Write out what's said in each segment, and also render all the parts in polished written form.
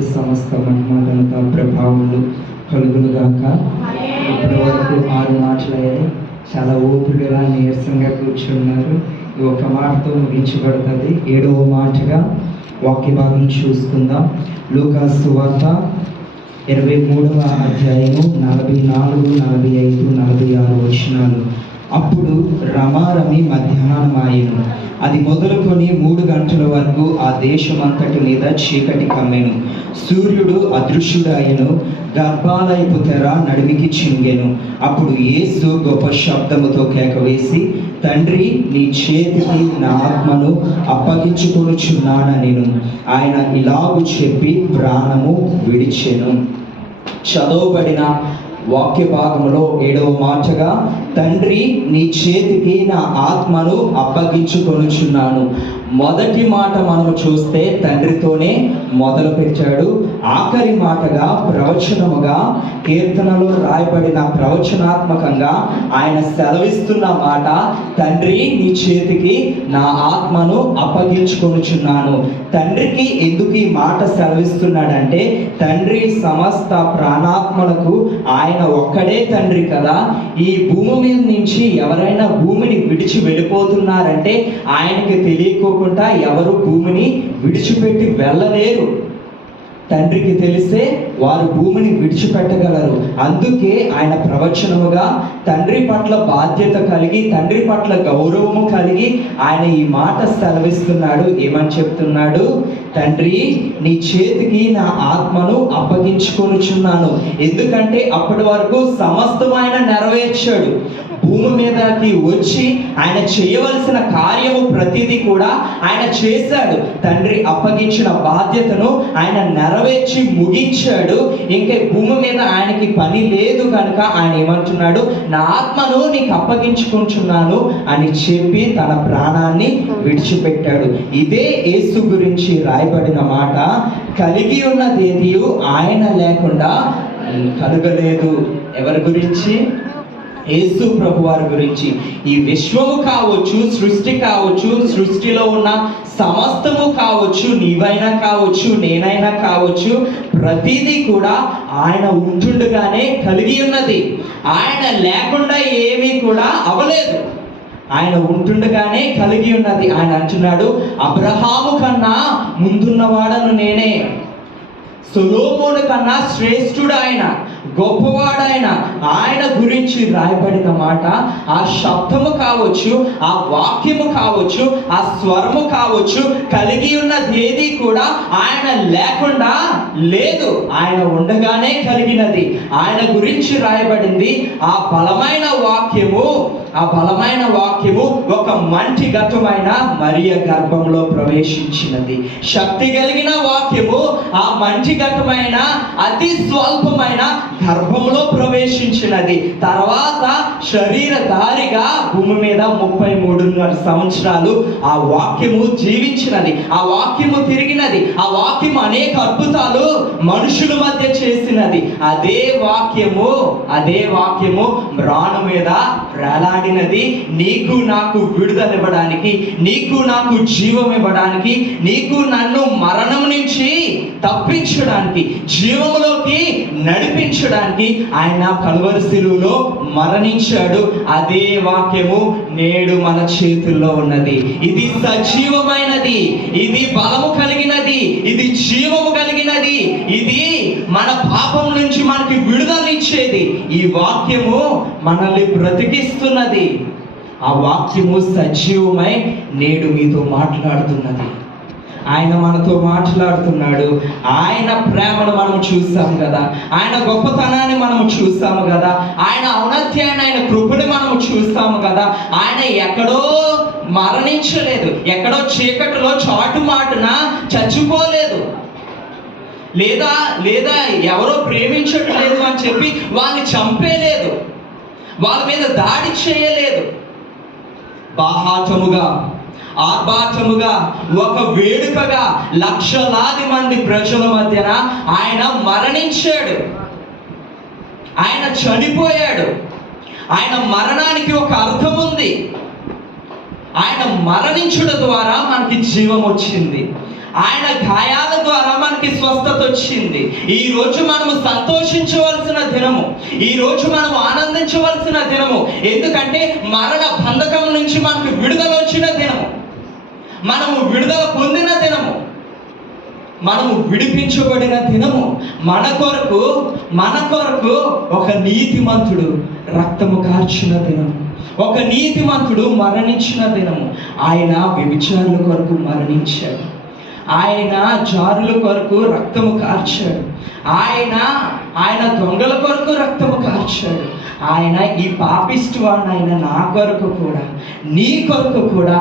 దేవునికి సమస్త మహిమ ఘనత ప్రభావములు కలుగునుగాక. ఇప్పటి వరకు 6 మాటలయ్యాయి. చాలా ఓపికగా నీరసంగా కూర్చున్నారు. ఈ ఒక్క మాటతో ముగించబడుతుంది. 7వ మాటగా వాక్య భాగం చూసుకుందాం. లూకాసు సువార్త 23వ అధ్యాయము 44, 45, 46 వచనాలు. అప్పుడు రమారమి మధ్యాహ్నమాయెను. అది మొదలుకొని 3 గంటల వరకు ఆ దేశమంతటి మీద చీకటి కమ్మెను. సూర్యుడు అదృశ్యుడాయెను. గర్భాలయపు తెర నడిమికి చింగెను. అప్పుడు యేసు గొప్ప శబ్దముతో కేకవేసి, తండ్రి, నీ చేతికి నా ఆత్మను అప్పగించుకొనుచున్నానెను. ఆయన ఇలాగు చెప్పి ప్రాణము విడిచెను. చదవబడిన వాక్య భాగంలో 7వ మాటగా, తండ్రి, నీ చేతికి నా ఆత్మను అప్పగించుకొనుచున్నాను. మొదటి మాట మనము చూస్తే తండ్రితోనే మొదలు పెట్టాడు. ఆఖరి మాటగా ప్రవచనముగా కీర్తనలో రాయబడిన ప్రవచనాత్మకంగా ఆయన సెలవిస్తున్న మాట, తండ్రి, నీ చేతికి నా ఆత్మను అప్పగించుకొనుచున్నాను. తండ్రికి ఎందుకు ఈ మాట సెలవిస్తున్నాడంటే, తండ్రి సమస్త ప్రాణాత్మలకు ఆయన ఒక్కడే తండ్రి కదా. ఈ భూమి మీద నుంచి ఎవరైనా భూమిని విడిచి వెళ్ళిపోతున్నారంటే ఆయనకి తెలియకోకుండా ఎవరు భూమిని విడిచిపెట్టి వెళ్ళలేరు. తండ్రికి తెలిసే వారు భూమిని విడిచిపెట్టగలరు. అందుకే ఆయన ప్రవచనముగా తండ్రి పట్ల బాధ్యత కలిగి, తండ్రి పట్ల గౌరవము కలిగి ఆయన ఈ మాట సెలవిస్తున్నాడు. ఏమని చెప్తున్నాడు? తండ్రి, నీ చేతికి నా ఆత్మను అప్పగించుకొనుచున్నాను. ఎందుకంటే అప్పటి వరకు సమస్తం ఆయన నెరవేర్చాడు. భూమి మీదకి వచ్చి ఆయన చేయవలసిన కార్యము ప్రతిదీ కూడా ఆయన చేశాడు. తండ్రి అప్పగించిన బాధ్యతను ఆయన నెరవేర్చి ముగించాడు. ఇంకా భూమి మీద ఆయనకి పని లేదు కనుక ఆయన ఏమంటున్నాడు? నా ఆత్మను నీకు అప్పగించుకుంటున్నాను అని చెప్పి తన ప్రాణాన్ని విడిచిపెట్టాడు. ఇదే యేసు గురించి రాయబడిన మాట. కలిగి ఉన్నదేది ఆయన లేకుండా కలుగలేదు. ఎవరి గురించి? యేసు ప్రభు వారి గురించి. ఈ విశ్వము కావచ్చు, సృష్టి కావచ్చు, సృష్టిలో ఉన్న సమస్తము కావచ్చు, నీవైనా కావచ్చు, నేనైనా కావచ్చు, ప్రతిదీ కూడా ఆయన ఉంటుండగానే కలిగి ఉన్నది. ఆయన లేకుండా ఏమీ కూడా అవలేదు. ఆయన ఉంటుండగానే కలిగి ఉన్నది. ఆయన అంటున్నాడు, అబ్రహాము కన్నా ముందున్నవాడను నేనే, సొలొమోను కన్నా శ్రేష్ఠుడు ఆయన, గొప్పవాడైన ఆయన గురించి రాయబడిన మాట. ఆ శబ్దము కావచ్చు, ఆ వాక్యము కావచ్చు, ఆ స్వరము కావచ్చు, కలిగి ఉన్నది ఏది కూడా ఆయన లేకుండా లేదు. ఆయన ఉండగానే కలిగినది. ఆయన గురించి రాయబడింది. ఆ బలమైన వాక్యము ఒక మంటి ఘటమైన మరియ గర్భంలో ప్రవేశించినది. శక్తి కలిగిన వాక్యము ఆ మంటి ఘటమైన అతి స్వల్పమైన గర్భంలో ప్రవేశించినది. తర్వాత శరీరధారిగా భూమి మీద 33.5 సంవత్సరాలు ఆ వాక్యము జీవించినది. ఆ వాక్యము తిరిగినది. ఆ వాక్యము అనేక అద్భుతాలు మనుషుల మధ్య చేసినది. అదే వాక్యము మ్రాను మీద వేలాడినది. నీకు నాకు విడుదల ఇవ్వడానికి, నీకు నాకు జీవం ఇవ్వడానికి, నీకు నన్ను మరణం నుంచి తప్పించడానికి, జీవములోకి నడిపించడానికి ఆయన కల్వరి శిలువలో మరణించాడు. అదే వాక్యము నేడు మన చేతుల్లో ఉన్నది. ఇది సజీవమైనది, ఇది బలము కలిగినది, ఇది జీవము కలిగినది, ఇది మన పాపం నుంచి మనకి విడుదలనిచ్చేది. ఈ వాక్యము మనల్ని బ్రతికిస్తున్నది. ఆ వాక్యము సజీవమై నేడు మీతో మాట్లాడుతున్నది. ఆయన మనతో మాట్లాడుతున్నాడు. ఆయన ప్రేమను మనం చూస్తాము కదా, ఆయన గొప్పతనాన్ని మనం చూస్తాము కదా, ఆయన ఔన్నత్యాన్ని, ఆయన కృపని మనం చూస్తాము కదా. ఆయన ఎక్కడో మరణించలేదు, ఎక్కడో చీకటిలో చాటుమాటున చచ్చిపోలేదు, లేదా ఎవరో ప్రేమించట్లేదు అని చెప్పి వాళ్ళని చంపేలేదు, వాళ్ళ మీద దాడి చేయలేదు. ఆర్భాటముగా ఒక వేడుకగా లక్షలాది మంది ప్రజల మధ్యన ఆయన మరణించాడు. ఆయన చనిపోయాడు. ఆయన మరణానికి ఒక అర్థం ఉంది. ఆయన మరణించుట ద్వారా మనకి జీవం వచ్చింది. ఆయన గాయాల ద్వారా మనకి స్వస్థత వచ్చింది. ఈ రోజు మనము సంతోషించవలసిన దినము, ఈ రోజు మనము ఆనందించవలసిన దినము. ఎందుకంటే మరణ బంధకం నుంచి మనకు విడుదల వచ్చిన దినము, మనము విడుదల పొందిన దినము, మనము విడిపించబడిన దినము. మన కొరకు ఒక నీతిమంతుడు రక్తము కార్చిన దినము, ఒక నీతిమంతుడు మరణించిన దినము. ఆయన వ్యభిచారుల కొరకు మరణించాడు, ఆయన జారుల కొరకు రక్తము కార్చాడు, ఆయన దొంగల కొరకు రక్తము కార్చాడు. ఆయన ఈ పాపిస్ట్ వాడిని ఆయన నా కొరకు కూడా, నీ కొరకు కూడా,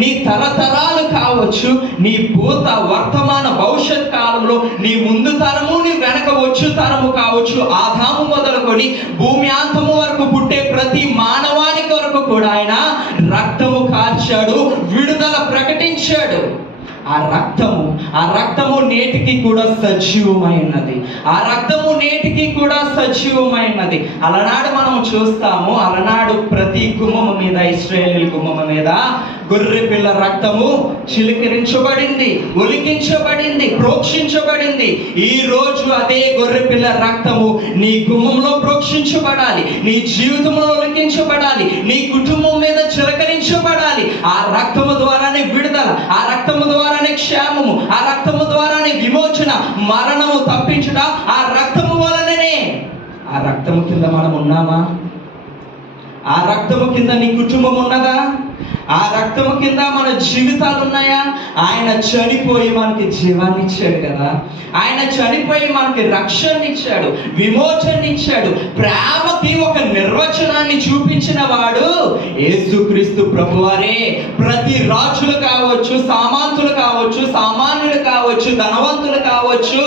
నీ తరతరాలు కావచ్చు, నీ భూత వర్తమాన భవిష్యత్ కాలంలో, నీ ముందు తరము, నీ వెనక వచ్చు తరము కావచ్చు, ఆదాము మొదలుకొని భూమి అంతము వరకు పుట్టే ప్రతి మానవాని కొరకు కూడా ఆయన రక్తము కార్చాడు, విడుదల ప్రకటించాడు. ఆ రక్తము నేటికి కూడా సజీవమైనది, ఆ రక్తము నేటికి కూడా సజీవమైనది. అలనాడు మనం చూస్తాము, అలనాడు ప్రతి గుమ్మము మీద, ఇశ్రాయేలు గుమ్మము మీద గొర్రె పిల్ల రక్తము చిలకరించబడింది, ఒలికించబడింది, ప్రోక్షించబడింది. ఈ రోజు అదే గొర్రె పిల్ల రక్తము నీ గుమ్మంలో ప్రోక్షించబడాలి, నీ జీవితంలో ఒలికించబడాలి, నీ కుటుంబం మీద చిలకరించబడాలి. ఆ రక్తము ద్వారానే విడుదల, ఆ రక్తము ద్వారానే క్షేమము, ఆ రక్తము ద్వారానే విమోచన, మరణము తప్పించుట ఆ రక్తము వలననే. ఆ రక్తము కింద మనం ఉన్నామా? ఆ రక్తము కింద నీ కుటుంబం ఉన్నదా? ఆ రక్తము కింద మన జీవితాలు ఉన్నాయా? ఆయన చనిపోయి మనకి జీవాన్ని ఇచ్చాడు కదా, ఆయన చనిపోయి మనకి రక్షణ ఇచ్చాడు, విమోచన ఇచ్చాడు. ప్రేమకి ఒక నిర్వచనాన్ని చూపించిన వాడు యేసుక్రీస్తు ప్రభువారే. ప్రతి రాజులు కావచ్చు, సామంతులు కావచ్చు, సామాన్యులు కావచ్చు, ధనవంతులు కావచ్చు,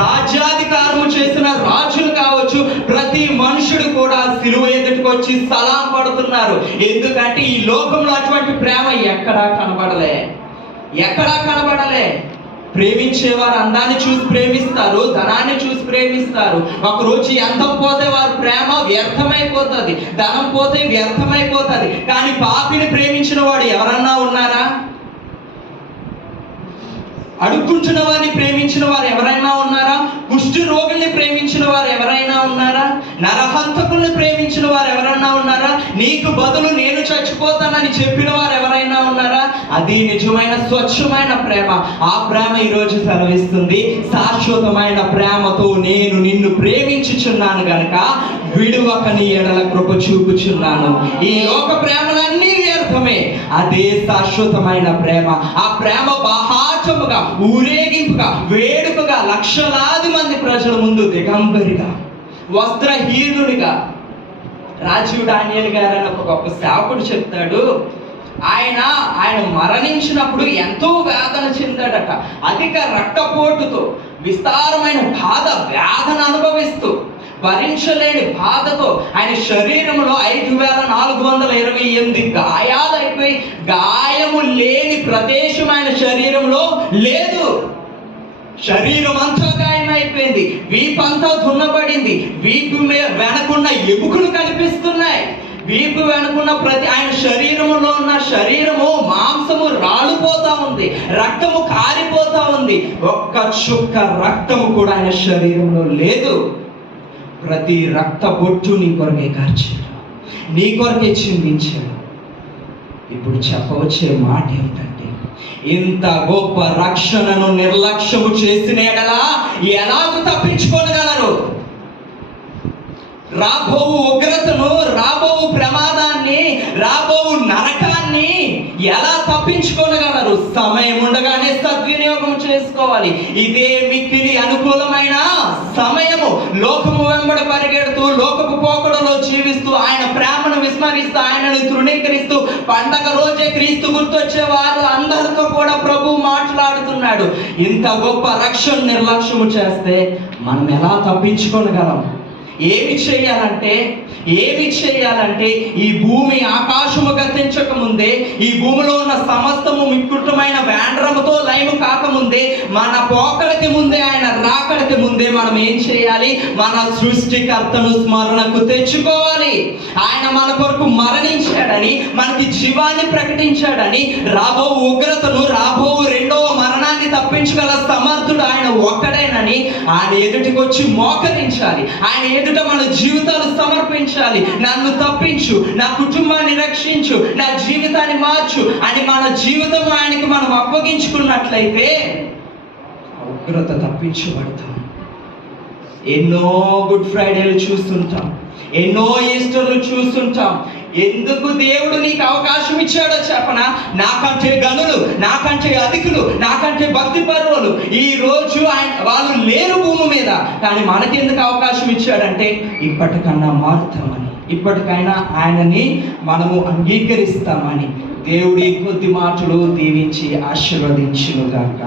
రాజ్యాధికారము చేసిన రాజులు కావచ్చు, ప్రతి మనుషుడు కూడా సిలువ ఎదుటికి వచ్చి సలాం పడుతున్నారు. ఎందుకంటే ఈ లోకంలో అటువంటి ప్రేమ ఎక్కడా కనబడలే. ప్రేమించేవారు అందాన్ని చూసి ప్రేమిస్తారు, ధనాన్ని చూసి ప్రేమిస్తారు. ఒకరోజు అందం పోతే వారి ప్రేమ వ్యర్థమైపోతుంది, ధనం పోతే వ్యర్థమైపోతుంది. కానీ పాపిని ప్రేమించిన వాడు ఎవరన్నా ఉన్నారా? అడుక్కుంటున్న వారిని ప్రేమించిన వారు ఎవరైనా ఉన్నారా? కుష్టి రోగుల్ని ప్రేమించిన వారు ఎవరైనా ఉన్నారా? నరహంతకుల్ని ప్రేమించిన వారు ఎవరైనా ఉన్నారా? నీకు బదులు నేను చచ్చిపోతానని చెప్పిన వారు ఎవరైనా ఉన్నారా? అది నిజమైన స్వచ్ఛమైన ప్రేమ. ఆ ప్రేమ ఈరోజు సెలవిస్తుంది, శాశ్వతమైన ప్రేమతో నేను నిన్ను ప్రేమించుచున్నాను గనుక విడువక నీ ఎడల కృప చూపుచున్నాను. ఈ లోక ప్రేమలన్నీ వ్యర్థమే, అదే శాశ్వతమైన ప్రేమ. ఆ ప్రేమ బాహాటముగా, ఊరేగింపుగా, వేడుకగా, లక్షలాది మంది ప్రజల ముందు దిగంబరిగా, వస్త్రహీనుడిగా. రాజీవ్ డానియల్ గారు అని ఒక గొప్ప సేవకుడు చెప్తాడు, ఆయన మరణించినప్పుడు ఎంతో వేదన చెందాడట. అధిక రక్తపోటుతో, విస్తారమైన బాధ, వేదన అనుభవిస్తూ, భరించలేని బాధతో ఆయన శరీరంలో 5428 గాయాలు అయిపోయి, గాయము లేని ప్రదేశం ఆయన శరీరంలో లేదు. శరీరం అంతా గాయమైపోయింది, వీపంతా దున్నబడింది, వీపు వెనకున్న ఎముకలు కనిపిస్తున్నాయి. వీపు వెనుకున్న ప్రతి ఆయన శరీరములో ఉన్న శరీరము మాంసము రాలిపోతా ఉంది, రక్తము కారిపోతా ఉంది. ఒక్క చుక్క రక్తము కూడా ఆయన శరీరంలో లేదు. ప్రతి రక్త బొట్టు నీ కొరకే కార్చాడు, నీ కొరకే చిందించాడు. ఇప్పుడు చెప్పవచ్చే మాట ఏమిటంటే, ఇంత గొప్ప రక్షణను నిర్లక్ష్యము చేసిన ఎడలా ఎలాగూ తప్పించుకోగలరు? రాబోవు ఉగ్రతను, రాబోవు ప్రమాదాన్ని, రాబోవు నరకాన్ని ఎలా తప్పించుకోగలరు? సమయం ఉండగానే సద్వినియోగం చేసుకోవాలి. ఇదే మిక్కిలి అనుకూలమైన సమయము. లోకము వెంబడ పరిగెడుతూ, లోకపు పోకడలో జీవిస్తూ, ఆయన ప్రేమను విస్మరిస్తూ, ఆయనను తృణీకరిస్తూ, పండగ రోజే క్రీస్తు గుర్తొచ్చే వారు అందరితో కూడా ప్రభు మాట్లాడుతున్నాడు. ఇంత గొప్ప రక్షణ నిర్లక్ష్యము చేస్తే మనం ఎలా తప్పించుకోగలం? ఏమి చేయాలంటే ఈ భూమి ఆకాశము గతించక ముందే, ఈ భూమిలో ఉన్న సమస్తము మిక్కుటమైన వేండ్రముతో లయము కాకముందే, మన పోకడకి ముందే, ఆయన రాకడకి ముందే మనం ఏం చేయాలి? మన సృష్టికర్తను స్మరణకు తెచ్చుకోవాలి. ఆయన మన కొరకు మరణించాడని, మనకి జీవాన్ని ప్రకటించాడని, రాబో ఉగ్రతను, రాబో రెండవ మరణాన్ని తప్పించగల సమర్థుడు ఆయన ఒక్కడేనని ఆయన ఎదుటికి వచ్చి మోకరించాలి. ఆయన ఎదుట మన జీవితాలు సమర్పించాలి. నన్ను తప్పించు, నా కుటుంబాన్ని రక్షించు, నా జీవితాన్ని మార్చు అని మన జీవితం ఆయనకి మనం అప్పగించుకున్నట్లయితే ఉగ్రత తప్పించబడతాం. ఎన్నో గుడ్ ఫ్రైడేలు చూస్తుంటాం, ఎన్నో ఈస్టర్లు చూస్తుంటాం. ఎందుకు దేవుడు నీకు అవకాశం ఇచ్చాడో చెప్పనా? నాకంటే గనులు, నాకంటే అధికులు, నాకంటే భక్తి పరువులు ఈ రోజు వాళ్ళు లేరు భూమి మీద, కానీ మనకెందుకు అవకాశం ఇచ్చాడంటే ఇప్పటికన్నా మారుతామని, ఇప్పటికైనా ఆయనని మనము అంగీకరిస్తామని. దేవుడి కొద్ది మాటలు దీవించి ఆశీర్వదించునుగాక.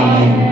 ఆమేన్.